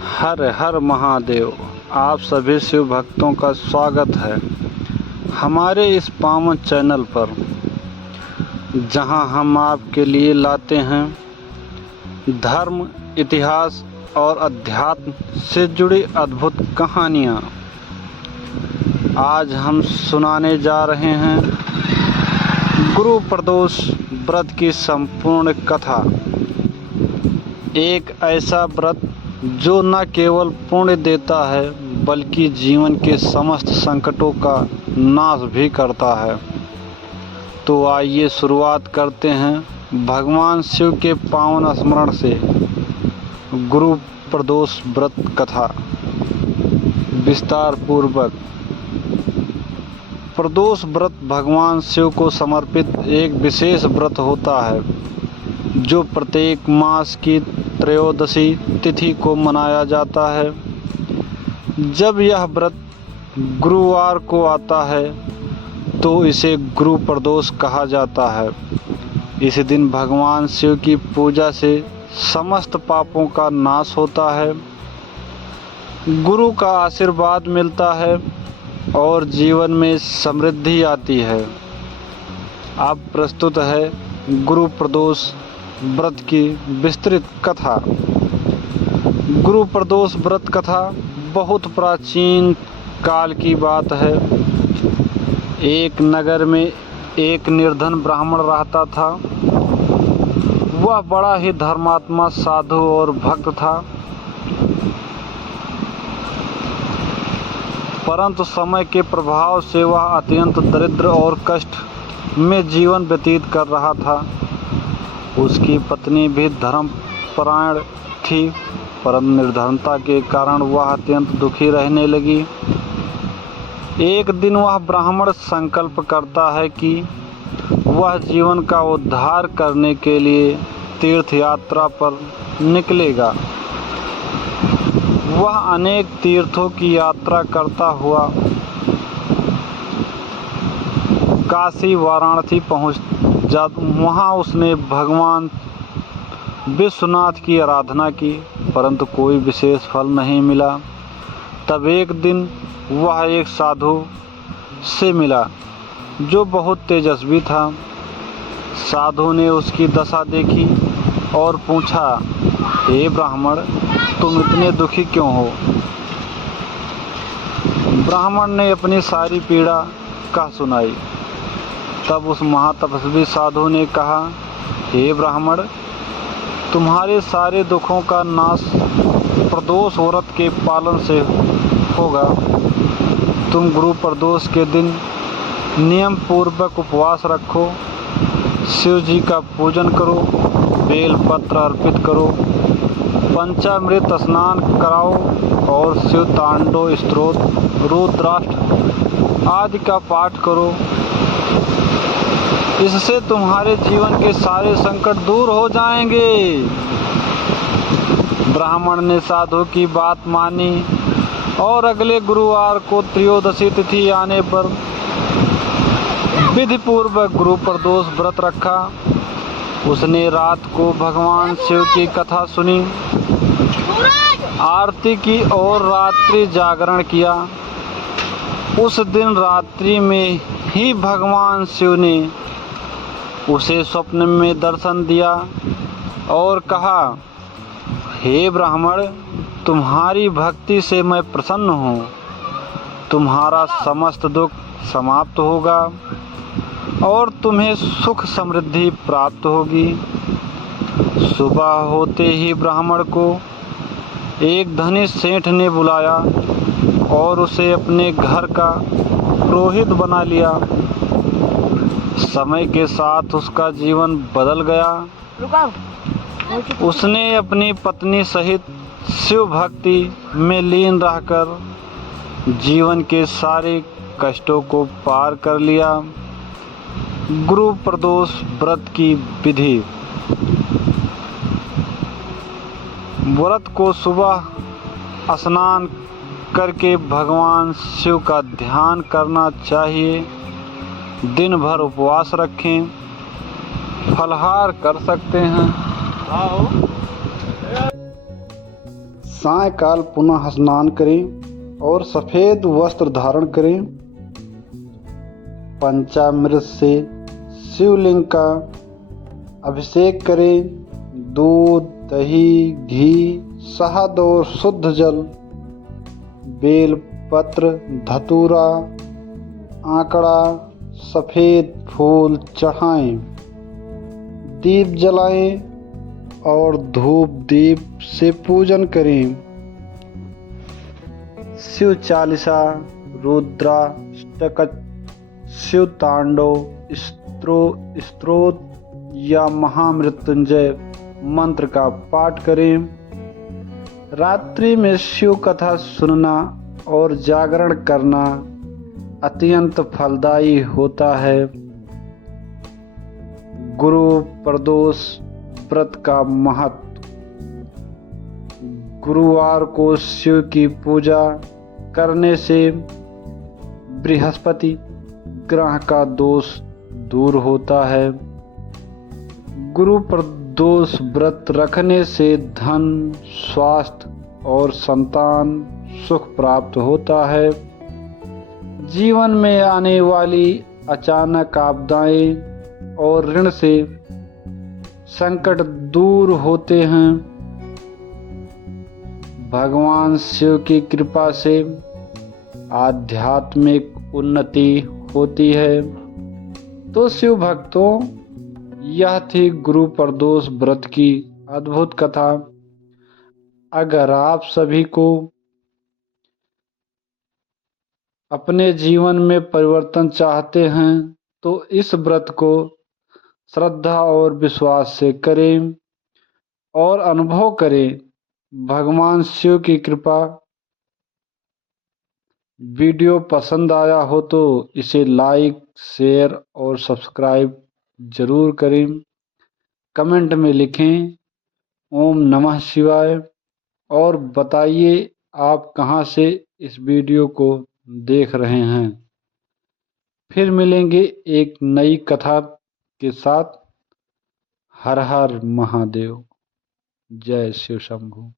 हर हर महादेव। आप सभी शिव भक्तों का स्वागत है हमारे इस पावन चैनल पर, जहां हम आपके लिए लाते हैं धर्म, इतिहास और अध्यात्म से जुड़ी अद्भुत कहानियां। आज हम सुनाने जा रहे हैं गुरु प्रदोष व्रत की संपूर्ण कथा। एक ऐसा व्रत जो न केवल पुण्य देता है बल्कि जीवन के समस्त संकटों का नाश भी करता है। तो आइए शुरुआत करते हैं भगवान शिव के पावन स्मरण से गुरु प्रदोष व्रत कथा विस्तार पूर्वक। प्रदोष व्रत भगवान शिव को समर्पित एक विशेष व्रत होता है जो प्रत्येक मास की त्रयोदशी तिथि को मनाया जाता है। जब यह व्रत गुरुवार को आता है तो इसे गुरु प्रदोष कहा जाता है। इस दिन भगवान शिव की पूजा से समस्त पापों का नाश होता है, गुरु का आशीर्वाद मिलता है और जीवन में समृद्धि आती है। अब प्रस्तुत है गुरु प्रदोष व्रत की विस्तृत कथा। गुरु प्रदोष व्रत कथा बहुत प्राचीन काल की बात है। एक नगर में एक निर्धन ब्राह्मण रहता था। वह बड़ा ही धर्मात्मा, साधु और भक्त था, परंतु समय के प्रभाव से वह अत्यंत दरिद्र और कष्ट में जीवन व्यतीत कर रहा था। उसकी पत्नी भी धर्मपरायण थी, परंतु निर्धनता के कारण वह अत्यंत दुखी रहने लगी। एक दिन वह ब्राह्मण संकल्प करता है कि वह जीवन का उद्धार करने के लिए तीर्थ यात्रा पर निकलेगा। वह अनेक तीर्थों की यात्रा करता हुआ काशी वाराणसी वहाँ उसने भगवान विश्वनाथ की आराधना की, परंतु कोई विशेष फल नहीं मिला। तब एक दिन वह एक साधु से मिला जो बहुत तेजस्वी था। साधु ने उसकी दशा देखी और पूछा, हे ब्राह्मण, तुम इतने दुखी क्यों हो? ब्राह्मण ने अपनी सारी पीड़ा कह सुनाई। तब उस महातपस्वी साधु ने कहा, हे ब्राह्मण, तुम्हारे सारे दुखों का नाश प्रदोष व्रत के पालन से होगा। तुम गुरु प्रदोष के दिन नियम पूर्वक उपवास रखो, शिव जी का पूजन करो, बेल पत्र अर्पित करो, पंचामृत स्नान कराओ और शिव तांडव स्तोत्र, रुद्राष्टक आदि का पाठ करो। इससे तुम्हारे जीवन के सारे संकट दूर हो जाएंगे। ब्राह्मण ने साधु की बात मानी और अगले गुरुवार को त्रयोदशी तिथि आने पर विधि पूर्वक गुरु प्रदोष व्रत रखा। उसने रात को भगवान शिव की कथा सुनी, आरती की और रात्रि जागरण किया। उस दिन रात्रि में ही भगवान शिव ने उसे स्वप्न में दर्शन दिया और कहा, हे ब्राह्मण, तुम्हारी भक्ति से मैं प्रसन्न हूँ। तुम्हारा समस्त दुख समाप्त होगा और तुम्हें सुख समृद्धि प्राप्त होगी। सुबह होते ही ब्राह्मण को एक धनी सेठ ने बुलाया और उसे अपने घर का पुरोहित बना लिया। समय के साथ उसका जीवन बदल गया। उसने अपनी पत्नी सहित शिव भक्ति में लीन रहकर जीवन के सारे कष्टों को पार कर लिया। गुरु प्रदोष व्रत की विधि। व्रत को सुबह स्नान करके भगवान शिव का ध्यान करना चाहिए। दिन भर उपवास रखें, फलाहार कर सकते हैं। सायंकाल पुनः स्नान करें और सफेद वस्त्र धारण करें। पंचामृत से शिवलिंग का अभिषेक करें। दूध, दही, घी, शहद और शुद्ध जल, बेल पत्र, धतूरा, आंकड़ा, सफेद फूल चढ़ाएं। दीप जलाएं और धूप दीप से पूजन करें। शिव चालीसा, रुद्राष्टक, शिव तांडव स्तोत्र या महामृत्युंजय मंत्र का पाठ करें। रात्रि में शिव कथा सुनना और जागरण करना अत्यंत फलदायी होता है। गुरु प्रदोष व्रत का महत्व। गुरुवार को शिव की पूजा करने से बृहस्पति ग्रह का दोष दूर होता है। गुरु प्रदोष व्रत रखने से धन, स्वास्थ्य और संतान सुख प्राप्त होता है। जीवन में आने वाली अचानक आपदाएं और ऋण से संकट दूर होते हैं। भगवान शिव की कृपा से आध्यात्मिक उन्नति होती है। तो शिव भक्तों, यह थी गुरु प्रदोष व्रत की अद्भुत कथा। अगर आप सभी को अपने जीवन में परिवर्तन चाहते हैं तो इस व्रत को श्रद्धा और विश्वास से करें और अनुभव करें भगवान शिव की कृपा। वीडियो पसंद आया हो तो इसे लाइक, शेयर और सब्सक्राइब जरूर करें। कमेंट में लिखें ओम नमः शिवाय और बताइए आप कहां से इस वीडियो को देख रहे हैं। फिर मिलेंगे एक नई कथा के साथ। हर हर महादेव। जय शिव शंभू।